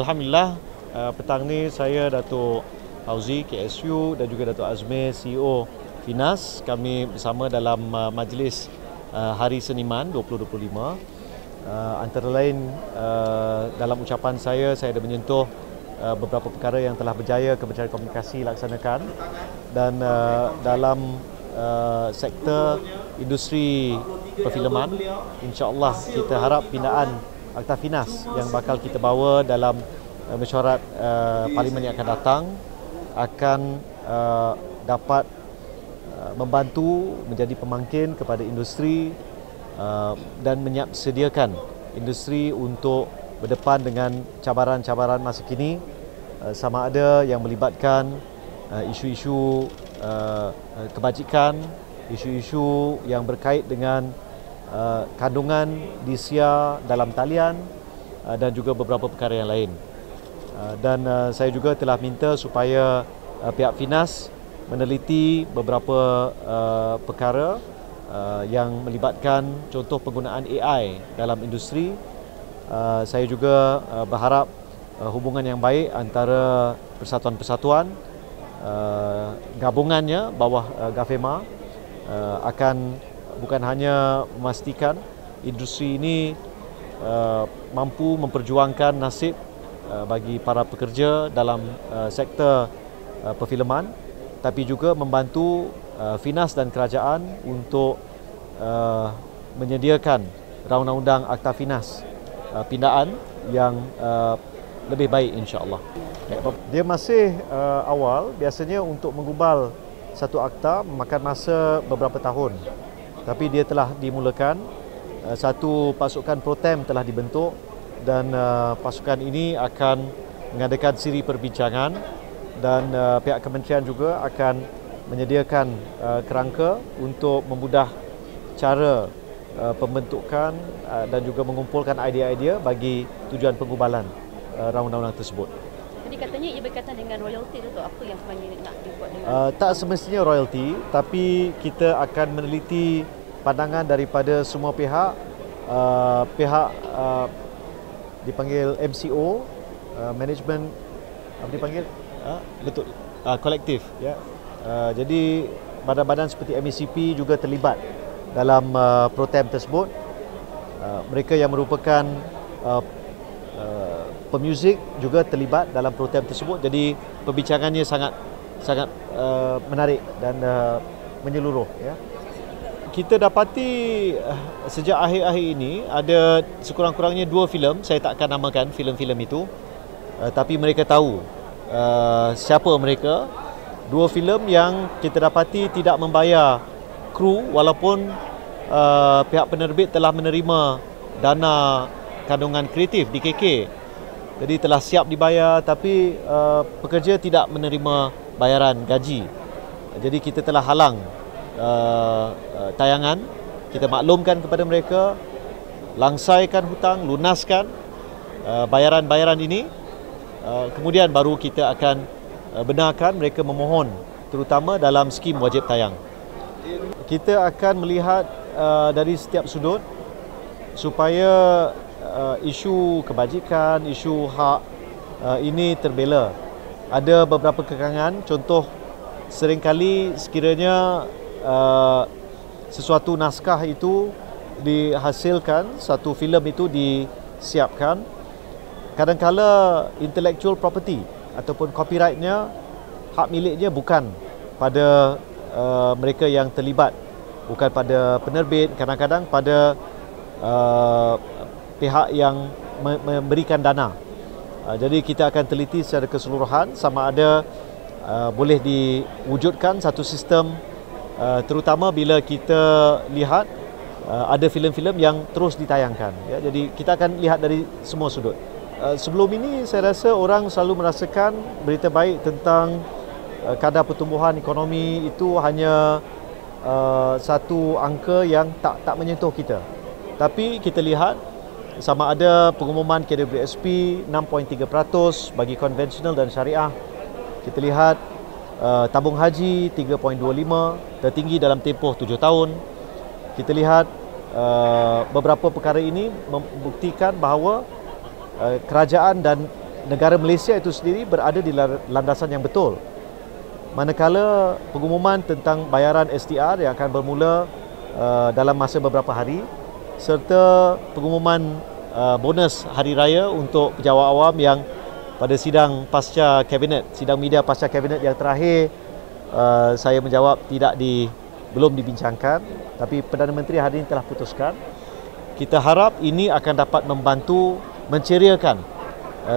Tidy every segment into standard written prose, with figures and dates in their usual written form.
Alhamdulillah, petang ni saya Datuk Hauzi KSU dan juga Datuk Azmir CEO Finas, kami bersama dalam majlis Hari Seniman 2025. Antara lain dalam ucapan saya ada menyentuh beberapa perkara yang telah berjaya Kementerian Komunikasi laksanakan, dan dalam sektor industri perfilman, insya-Allah kita harap pindaan Akta Finas yang bakal kita bawa dalam mesyuarat Parlimen yang akan datang akan dapat membantu menjadi pemangkin kepada industri dan sediakan industri untuk berdepan dengan cabaran-cabaran masa kini, sama ada yang melibatkan isu-isu kebajikan, isu-isu yang berkait dengan kandungan disia dalam talian dan juga beberapa perkara yang lain. Dan saya juga telah minta supaya pihak Finas meneliti beberapa perkara yang melibatkan contoh penggunaan AI dalam industri. Saya juga berharap hubungan yang baik antara persatuan-persatuan gabungannya bawah GAFEMA akan bukan hanya memastikan industri ini mampu memperjuangkan nasib bagi para pekerja dalam sektor perfilman, tapi juga membantu Finas dan kerajaan untuk menyediakan undang-undang Akta Finas pindaan yang lebih baik, insya-Allah. Dia masih awal. Biasanya untuk menggubal satu akta memakan masa beberapa tahun, tapi dia telah dimulakan. Satu pasukan pro-tem telah dibentuk dan pasukan ini akan mengadakan siri perbincangan, dan pihak kementerian juga akan menyediakan kerangka untuk memudah cara pembentukan dan juga mengumpulkan idea-idea bagi tujuan penggubalan undang-undang tersebut. Jadi katanya ia berkaitan dengan royalty tu, apa yang sebenarnya nak dibuat dengan? Tak semestinya royalty, tapi kita akan meneliti pandangan daripada semua pihak. Pihak dipanggil MCO, management apa dipanggil? Betul, kolektif, ya. Jadi badan-badan seperti MECP juga terlibat dalam pro-tem tersebut. Mereka yang merupakan pemuzik juga terlibat dalam pro-tem tersebut. Jadi perbincangannya sangat menarik dan menyeluruh, ya. Kita dapati sejak akhir-akhir ini ada sekurang-kurangnya 2 filem, saya tak akan namakan filem-filem itu, tapi mereka tahu siapa mereka. 2 filem yang kita dapati tidak membayar kru, walaupun pihak penerbit telah menerima dana kandungan kreatif di KK. Jadi telah siap dibayar, tapi pekerja tidak menerima bayaran gaji. Jadi kita telah halang tayangan. Kita maklumkan kepada mereka, langsaikan hutang, lunaskan bayaran-bayaran ini, kemudian baru kita akan benarkan mereka memohon, terutama dalam skim wajib tayang. Kita akan melihat dari setiap sudut supaya isu kebajikan, isu hak ini terbela. Ada beberapa kekangan, contoh seringkali sekiranya sesuatu naskah itu dihasilkan, satu filem itu disiapkan, kadang-kala intellectual property ataupun copyrightnya, hak miliknya bukan pada mereka yang terlibat, bukan pada penerbit, kadang-kadang pada pihak yang memberikan dana. Jadi kita akan teliti secara keseluruhan sama ada boleh diwujudkan satu sistem, terutama bila kita lihat ada filem-filem yang terus ditayangkan, ya. Jadi kita akan lihat dari semua sudut. Sebelum ini saya rasa orang selalu merasakan berita baik tentang kadar pertumbuhan ekonomi itu hanya satu angka yang tak menyentuh kita. Tapi kita lihat sama ada pengumuman KWSP 6.3% bagi konvensional dan syariah. Kita lihat tabung haji 3.25, tertinggi dalam tempoh 7 tahun. Kita lihat beberapa perkara ini membuktikan bahawa kerajaan dan negara Malaysia itu sendiri berada di landasan yang betul. Manakala pengumuman tentang bayaran STR yang akan bermula dalam masa beberapa hari serta pengumuman bonus hari raya untuk pejabat awam yang pada sidang pasca kabinet, sidang media pasca kabinet yang terakhir saya menjawab belum dibincangkan, tapi Perdana Menteri hari ini telah putuskan. Kita harap ini akan dapat membantu menceriakan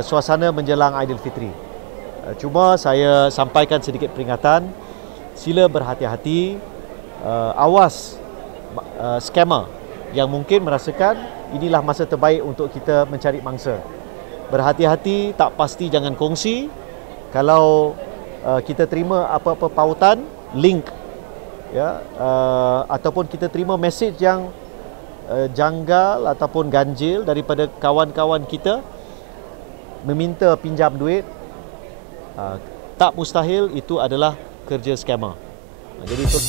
suasana menjelang Aidilfitri. Cuma saya sampaikan sedikit peringatan, sila berhati-hati, awas skamer yang mungkin merasakan inilah masa terbaik untuk kita mencari mangsa. Berhati-hati, tak pasti jangan kongsi. Kalau kita terima apa-apa pautan, link, ya, ataupun kita terima mesej yang janggal ataupun ganjil daripada kawan-kawan kita meminta pinjam duit, tak mustahil itu adalah kerja skamer. Jadi itu